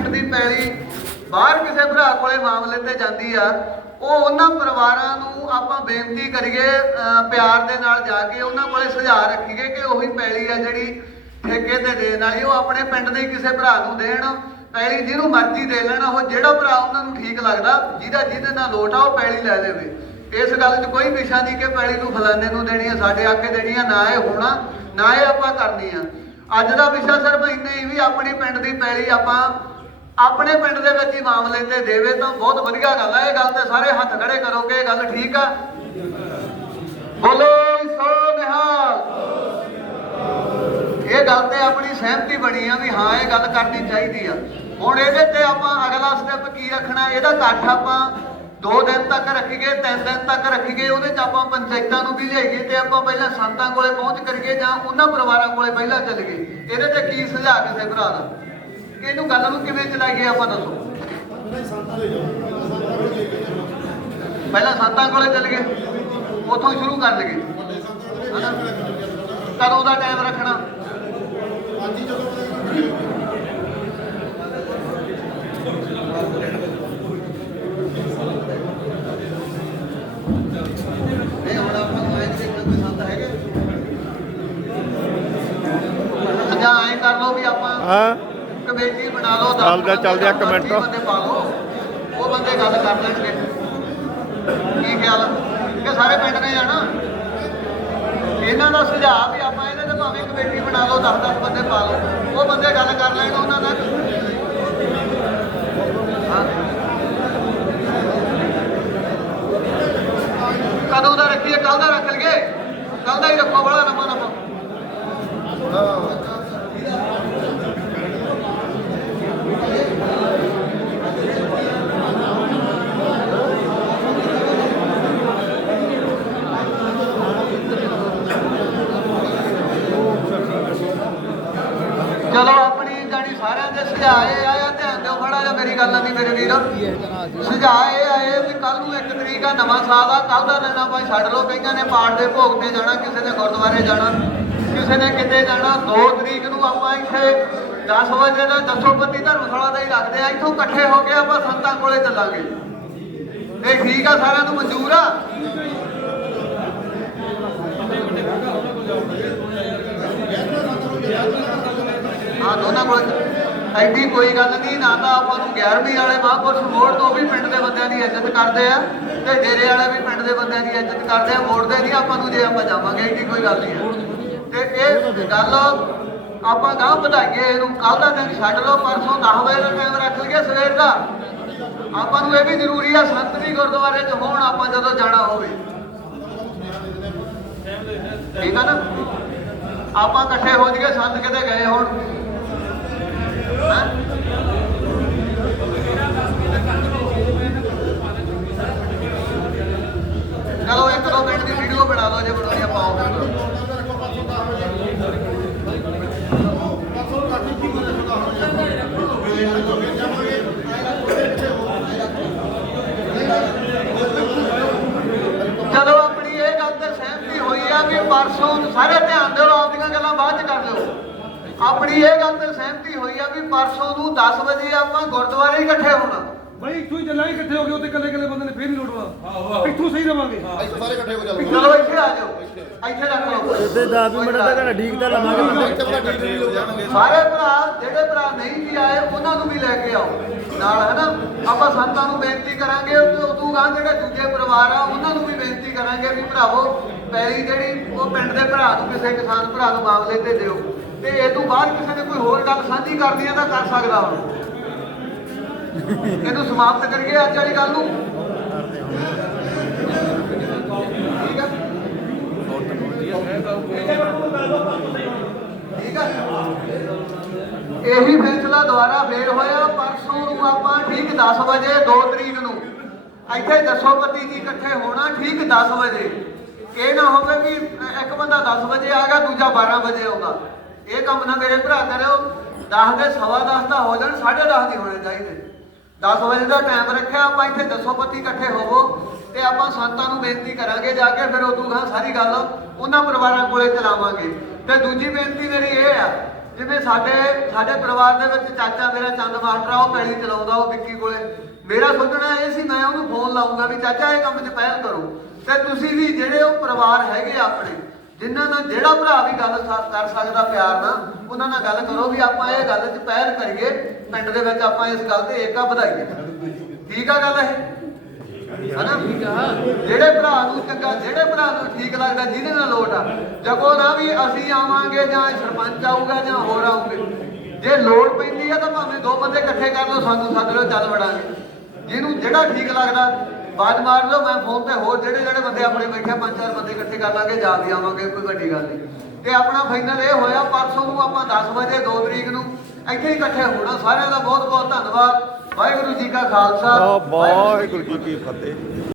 ਪਿੰਡ ਦੀ ਪੈਲੀ ਬਾਹਰ ਕਿਸੇ ਭਰਾ ਕੋਲੇ ਮਾਮਲੇ ਤੇ ਜਾਂਦੀ ਆ, ਉਹ ਉਹਨਾਂ ਪਰਿਵਾਰਾਂ ਨੂੰ ਆਪਾਂ ਬੇਨਤੀ ਕਰੀਏ ਪਿਆਰ ਦੇ ਨਾਲ ਜਾ ਕੇ ਉਹਨਾਂ ਕੋਲੇ ਸੁਝਾਅ ਰੱਖੀਏ ਕਿ ਉਹੀ ਪੈਲੀ ਆ ਜਿਹੜੀ ਠੇਕੇ ਤੇ ਦੇਣ ਵਾਲੀ, ਉਹ ਆਪਣੇ ਪਿੰਡ ਦੇ ਕਿਸੇ ਭਰਾ ਨੂੰ ਦੇਣ, ਪੈਲੀ ਜਿਹਨੂੰ ਮਰਜ਼ੀ ਦੇ ਲੈਣ, ਉਹ ਜਿਹੜਾ ਭਰਾ ਉਹਨਾਂ ਨੂੰ ਠੀਕ ਲੱਗਦਾ, ਜਿਹਦਾ ਜਿਹਦੇ ਨਾਲ ਲੋਟ ਆ, ਉਹ ਪੈਲੀ ਲੈ ਲਵੇ ਇਸ ਗੱਲ 'ਚ ਕੋਈ ਵਿਸ਼ਾ ਨਹੀਂ ਕਿ ਪੈਲੀ ਨੂੰ ਫਲਾਣੇ ਨੂੰ ਦੇਣੀ ਆ, ਸਾਡੇ ਆਕੇ ਦੇਣੀ ਆ ਨਾ ਇਹ ਹੋਣਾ, ਨਾ ਇਹ ਆਪਾਂ ਕਰਨੀ ਆ। ਅੱਜ ਦਾ ਵਿਸ਼ਾ ਸਿਰਫ ਇੰਨੇ ਹੀ ਵੀ ਆਪਣੀ ਪਿੰਡ ਦੀ ਪੈਲੀ ਆਪਾਂ ਆਪਣੇ ਪਿੰਡ ਦੇ ਵਿੱਚ ਹੀ ਮਾਮਲੇ ਤੇ ਦੇਵੇ ਤਾਂ ਬਹੁਤ ਵਧੀਆ ਗੱਲ ਆ, ਇਹ ਗੱਲ ਤੇ ਸਾਰੇ ਹੱਥ ਖੜੇ ਕਰੋਗੇ, ਇਹ ਗੱਲ ਠੀਕ ਆ। ਬੋਲੋ ਸੋ ਨਿਹਾਲ। ਇਹ ਗੱਲ ਤੇ ਆਪਣੀ ਸਹਿਮਤੀ ਬਣੀ ਆ ਵੀ ਹਾਂ, ਇਹ ਗੱਲ ਕਰਨੀ ਚਾਹੀਦੀ ਆ। ਹੁਣ ਇਹਦੇ ਤੇ ਆਪਾਂ ਅਗਲਾ ਸਟੈਪ ਕੀ ਰੱਖਣਾ, ਇਹਦਾ ਇਕੱਠ ਆਪਾਂ 2 ਦਿਨ ਤੱਕ ਰੱਖੀਏ 3 ਦਿਨ ਤੱਕ ਰੱਖੀਏ, ਉਹਦੇ ਚ ਆਪਾਂ ਪੰਚਾਇਤਾਂ ਨੂੰ ਵੀ ਲਿਆਈਏ ਤੇ ਆਪਾਂ ਪਹਿਲਾਂ ਸੰਤਾਂ ਕੋਲੇ ਪਹੁੰਚ ਕਰੀਏ ਜਾਂ ਉਹਨਾਂ ਪਰਿਵਾਰਾਂ ਕੋਲੇ ਪਹਿਲਾਂ ਚੱਲੀਏ। ਇਹਦੇ ਤੇ ਕੀ ਸੁਝਾਅ ਕਿਸੇ ਭਰਾ ਦਾ? ਕਿ ਇਹਨੂੰ ਗੱਲ ਨੂੰ ਕਿਵੇਂ ਚਲਾਈਏ ਆਪਾਂ ਦੱਸੋ? ਪਹਿਲਾਂ ਸੰਤਾਂ ਕੋਲੇ ਚੱਲ ਗਏ, ਉੱਥੋਂ ਸ਼ੁਰੂ ਕਰ ਲਈਏ। ਕਦੋਂ ਦਾ ਟਾਈਮ ਰੱਖਣਾ? ਇਹ ਹੁਣ ਆਪਾਂ ਨੂੰ ਐਂ ਕੋਈ ਸੰਤ ਹੈਗੇ। ਜਾਂ ਐਂ ਕਰ ਲਓ ਵੀ ਆਪਾਂ ਹਾਂ। ਕਮੇਟੀ ਬਣਾ ਲਓ ਦਸ ਚੱਲਦਾ- ਚੱਲਦਾ ਇੱਕ ਬੰਦੇ, ਮਿੰਟ। ਵੀਹ ਬੰਦੇ ਪਾ ਲਓ ਉਹ ਬੰਦੇ ਗੱਲ ਕਰ ਲੈਣਗੇ। ਕੀ ਖਿਆਲ? ਕਿ ਸਾਰੇ ਪਿੰਡ ਨੇ ਜਾਣਾ। ਇਹਨਾਂ ਦਾ ਸੁਝਾਅ ਵੀ ਆਪਾਂ ਇਹਦੇ ਤੇ ਭਾਵੇਂ ਕਮੇਟੀ ਬਣਾ ਲਓ 10-10 ਬੰਦੇ ਪਾ ਲਓ। ਉਹ ਬੰਦੇ ਗੱਲ ਕਰ ਲੈਣ ਉਹਨਾਂ ਨਾਲ। ਕਦੋਂ ਦਾ ਰੱਖੀਏ? ਕੱਲ ਦਾ ਰੱਖ ਲਈਏ। ਕੱਲ ਦਾ ਹੀ ਰੱਖੋ ਬੜਾ ਲੰਮਾ ਲੰਮਾ ਚਲੋ ਆਪਣੀ ਜਾਣੀ ਸਾਰਿਆਂ ਦੇ ਆਇਆ ਧਿਆਨ ਦਿਓ ਫੜਾ ਜਾ ਮੇਰੀ ਗੱਲ ਨਹੀਂ ਮੇਰੇ ਵੀਰ। ਸੁਝਾਏ ਆਏ ਵੀ ਕੱਲ ਨੂੰ ਇੱਕ ਤਰੀਕ ਆ, ਨਵਾਂ ਸਾਲ ਆ ਕੱਲ ਦਾ ਦਿਨ ਆਪਾਂ ਛੱਡ ਲਓ, ਕਈਆਂ ਨੇ ਪਾਠ ਦੇ ਭੋਗ ਤੇ ਜਾਣਾ, ਕਿਸੇ ਨੇ ਗੁਰਦੁਆਰੇ ਜਾਣਾ, ਕਿਸੇ ਨੇ ਕਿਤੇ ਜਾਣਾ 2 ਤਰੀਕ ਨੂੰ ਆਪਾਂ ਇੱਥੇ 10 ਵਜੇ ਦਾ ਦਸੋਪਤੀ ਧਰਮਸ਼ਾਲਾ ਦਾ ਹੀ ਰੱਖਦੇ ਆ, ਇੱਥੋਂ ਇਕੱਠੇ ਹੋ ਕੇ ਆਪਾਂ ਸੰਤਾਂ ਕੋਲੇ ਚੱਲਾਂਗੇ। ਇਹ ਠੀਕ ਆ, ਸਾਰਿਆਂ ਨੂੰ ਮਨਜ਼ੂਰ ਆ? ਹਾਂ, ਦੋਨਾਂ ਕੋਲ ਐਡੀ ਕੋਈ ਗੱਲ ਨਹੀਂ, ਨਾ ਤਾਂ ਆਪਾਂ ਨੂੰ 11ਵੀਂ ਵਾਲੇ ਮਹਾਂਪੁਰਸ਼ ਮੋੜ ਤੋਂ ਵੀ ਪਿੰਡ ਦੇ ਬੰਦਿਆਂ ਦੀ ਇੱਜ਼ਤ ਕਰਦੇ ਆ ਤੇ ਡੇਰੇ ਵਾਲੇ ਵੀ ਪਿੰਡ ਦੇ ਬੰਦਿਆਂ ਦੀ ਇੱਜ਼ਤ ਕਰਦੇ ਆ ਮੋੜਦੇ ਨਹੀਂ ਆਪਾਂ ਨੂੰ ਜੇ ਆਪਾਂ ਜਾਵਾਂਗੇ, ਐਡੀ ਕੋਈ ਗੱਲ ਨਹੀਂ ਹੈ ਤੇ ਇਹ ਗੱਲ ਆਪਾਂ ਗਾਂ ਵਧਾਈਏ ਇਹਨੂੰ ਕੱਲ ਦਾ ਦਿਨ ਛੱਡ ਲਓ, ਪਰਸੋਂ 10 ਵਜੇ ਦਾ ਟਾਈਮ ਰੱਖ ਲਈਏ ਸਵੇਰ ਦਾ। ਆਪਾਂ ਨੂੰ ਇਹ ਵੀ ਜ਼ਰੂਰੀ ਆ, ਸੰਤ ਵੀ ਗੁਰਦੁਆਰੇ 'ਚ ਹੋਣ ਆਪਾਂ ਜਦੋਂ ਜਾਣਾ ਹੋਵੇ। ਠੀਕ ਆ ਨਾ? ਆਪਾਂ ਇਕੱਠੇ ਹੋ ਜਾਈਏ, ਸੰਤ ਕਿਤੇ ਗਏ ਹੋਣ। ਚਲੋ ਇੱਕ ਦੋ ਮਿੰਟ ਦੀ ਵੀਡੀਓ ਬਣਾ ਲਓ ਜੇ ਬਣਾਉਣੀ ਆ, ਪਾਓ। ਫਿਰ ਆਪਣੀ ਇਹ ਗੱਲ ਤੇ ਸਹਿਮਤੀ ਹੋਈ ਆ ਵੀ ਪਰਸੋਂ ਸਾਰੇ ਧਿਆਨ ਦਿਓ ਆਪਦੀਆਂ ਗੱਲਾਂ ਬਾਅਦ ਚ ਕਰ ਲਿਓ। ਆਪਣੀ ਇਹ ਗੱਲ ਤੇ ਸਹਿਮਤੀ ਹੋਈ ਆ ਵੀ ਪਰਸੋਂ ਨੂੰ 10 ਵਜੇ ਆਪਾਂ ਗੁਰਦੁਆਰੇ ਇਕੱਠੇ ਹੋਣਾ। ਬਈ ਇੱਥੋਂ ਹੀ ਚੱਲਾਂਗੇ ਇਕੱਠੇ ਹੋ ਉੱਥੇ ਇਕੱਲੇ ਇਕੱਲੇ ਬੰਦੇ ਨੇ ਫੇਰ ਨਹੀਂ ਲੋਟਵਾ ਇੱਥੋਂ ਸਹੀ ਰਵਾਂਗੇ। ਸਾਰੇ ਇਕੱਠੇ ਹੋ ਜਾਓ ਚਲੋ ਇੱਥੇ ਆ ਜਾਓ ਇੱਥੇ ਰੱਖ ਲਓ। ਇੱਥੇ 10 ਮਿੰਟ ਦਾ ਘੰਟਾ ਠੀਕ ਤਾਂ ਲਵਾਂਗੇ। ਇੱਥੇ ਬੜਾ ਠੀਕ ਨਹੀਂ ਹੋ ਜਾਣਗੇ। ਸਾਰੇ ਭਰਾ ਜਿਹੜੇ ਭਰਾ ਨਹੀਂ ਵੀ ਆਏ ਉਹਨਾਂ ਨੂੰ ਵੀ ਲੈ ਕੇ ਆਓ। ਨਾਲ ਹੈ ਨਾ ਆਪਾਂ ਸੰਤਾਂ ਨੂੰ ਬੇਨਤੀ ਕਰਾਂਗੇ ਤੇ ਉਦੋਂ ਗਾਂ ਜਿਹੜੇ ਦੂਜੇ ਪਰਿਵਾਰ ਆ ਉਹਨਾਂ ਨੂੰ ਵੀ ਬੇਨਤੀ ਕਰਾਂਗੇ ਵੀ ਭਰਾਵੋ ਪੈਲੀ ਜਿਹੜੀ ਉਹ ਪਿੰਡ ਦੇ ਭਰਾ ਨੂੰ ਕਿਸੇ ਕਿਸਾਨ ਭਰਾ ਨੂੰ ਮਾਮਲੇ ਤੇ ਦਿਓ। ਤੋਂ ਬਾਅਦ ਕਿਸੇ ਨੇ ਕੋਈ ਹੋਰ ਗੱਲ ਸਾਂਝੀ ਕਰਨੀ ਹੈ ਤਾਂ ਕਰ ਸਕਦਾ ਹੁਣ ਇਹਨੂੰ ਸਮਾਪਤ ਕਰੀਏ ਅੱਜ ਵਾਲੀ ਗੱਲ ਨੂੰ। ਠੀਕ ਹੈ ਠੀਕ ਹੈ ਇਹੀ ਫੈਸਲਾ ਦੁਬਾਰਾ ਫੇਰ ਹੋਇਆ, ਪਰਸੋਂ ਨੂੰ ਆਪਾਂ ਠੀਕ 10 ਵਜੇ 2 ਤਰੀਕ ਨੂੰ। ਇੱਥੇ ਦਸੋਪਤੀ ਜੀ ਇਕੱਠੇ ਹੋਣਾ ਠੀਕ 10 ਵਜੇ। ਇਹ ਨਾ ਹੋਵੇ ਵੀ ਇੱਕ ਬੰਦਾ 10 ਵਜੇ ਆ ਗਿਆ, ਦੂਜਾ 12 ਵਜੇ ਆਉਂਦਾ। ਇਹ ਕੰਮ ਨਾ ਮੇਰੇ ਭਰਾ ਕਰਿਓ। 10 ਦੇ ਸਵਾ 10 ਦਾ ਹੋ ਜਾਣ 10:30 ਦੀ ਹੋਣੇ ਚਾਹੀਦੇ। 10 ਵਜੇ ਦਾ ਟਾਈਮ ਰੱਖਿਆ, ਆਪਾਂ ਇੱਥੇ ਦਸੋਪਤੀ ਇਕੱਠੇ ਹੋਵੋ ਤੇ ਆਪਾਂ ਸੰਤਾਂ ਨੂੰ ਬੇਨਤੀ ਕਰਾਂਗੇ ਜਾ ਕੇ, ਫਿਰ ਉਦੋਂ ਗਾਂ ਸਾਰੀ ਗੱਲ ਉਹਨਾਂ ਪਰਿਵਾਰਾਂ ਕੋਲੇ ਚਲਾਵਾਂਗੇ। ਤੇ ਦੂਜੀ ਬੇਨਤੀ ਮੇਰੀ ਇਹ ਆ, ਜਿਵੇਂ ਸਾਡੇ ਸਾਡੇ ਪਰਿਵਾਰ ਦੇ ਵਿੱਚ ਚਾਚਾ ਮੇਰਾ ਚੰਦ ਮਾਸਟਰ ਆ, ਉਹ ਪੈਲੀ ਚਲਾਉਂਦਾ, ਉਹ ਵਿੱਕੀ ਕੋਲੇ। ਮੇਰਾ ਸੋਚਣਾ ਇਹ ਸੀ, ਮੈਂ ਉਹਨੂੰ ਫੋਨ ਲਾਉਂਗਾ ਵੀ ਚਾਚਾ, ਇਹ ਕੰਮ 'ਚ ਪਹਿਲ ਕਰੋ। ਤੇ ਤੁਸੀਂ ਵੀ ਜਿਹੜੇ ਉਹ ਪਰਿਵਾਰ ਹੈਗੇ ਆ ਆਪਣੇ ਜਿਨ੍ਹਾਂ ਨਾਲ ਜਿਹੜਾ ਭਰਾ ਵੀ ਗੱਲ ਕਰ ਸਕਦਾ ਪਿਆਰ ਨਾਲ, ਉਹਨਾਂ ਨਾਲ ਗੱਲ ਕਰੋ ਵੀ ਆਪਾਂ ਇਹ ਗੱਲ 'ਚ ਪਹਿਲ ਕਰੀਏ, ਪਿੰਡ ਦੇ ਵਿੱਚ ਆਪਾਂ ਇਸ ਗੱਲ ਤੇ ਏਕਾ ਵਧਾਈਏ। ਠੀਕ ਆ ਗੱਲ ਇਹ? ਹਨਾ? ਜਿਹੜੇ ਭਰਾ ਨੂੰ ਚੰਗਾ, ਜਿਹੜੇ ਭਰਾ ਨੂੰ ਠੀਕ ਲੱਗਦਾ, ਜਿਹਦੇ ਨਾਲ ਲੋਟ ਆ, ਜਗੋ ਨਾ ਵੀ ਅਸੀਂ ਆਵਾਂਗੇ ਜਾਂ ਸਰਪੰਚ ਆਊਗਾ ਜਾਂ ਹੋਰ ਆਊਗੇ। ਜੇ ਲੋੜ ਪੈਂਦੀ ਆ ਤਾਂ ਭਾਵੇਂ ਦੋ ਬੰਦੇ ਇਕੱਠੇ ਕਰ ਲਓ, ਸਾਨੂੰ ਸੱਦ ਲਓ, ਚੱਲ ਵੜਾਂਗੇ। ਜਿਹਨੂੰ ਜਿਹੜਾ ਠੀਕ ਲੱਗਦਾ ਬਾਜ ਮਾਰ ਲਓ ਮੈਂ ਫੋਨ ਤੇ ਹੋਰ ਜਿਹੜੇ ਜਿਹੜੇ ਬੰਦੇ ਆਪਣੇ ਬੈਠੇ ਪੰਜ ਚਾਰ ਬੰਦੇ ਇਕੱਠੇ ਕਰ ਲਾਂਗੇ ਜਾ ਵੀ ਆਵਾਂਗੇ ਕੋਈ ਵੱਡੀ ਗੱਲ ਨਹੀਂ। ਤੇ ਆਪਣਾ ਫਾਈਨਲ ਇਹ ਹੋਇਆ ਪਰਸੋਂ ਨੂੰ ਆਪਾਂ 10 ਵਜੇ 2 ਤਰੀਕ ਨੂੰ ਇੱਥੇ ਹੀ ਇਕੱਠੇ ਹੋਣਾ। ਸਾਰਿਆਂ ਦਾ ਬਹੁਤ ਬਹੁਤ ਧੰਨਵਾਦ। ਵਾਹਿਗੁਰੂ ਜੀ ਕਾ ਖਾਲਸਾ। ਵਾਹਿਗੁਰੂ ਜੀ ਕੀ ਫਤਿਹ।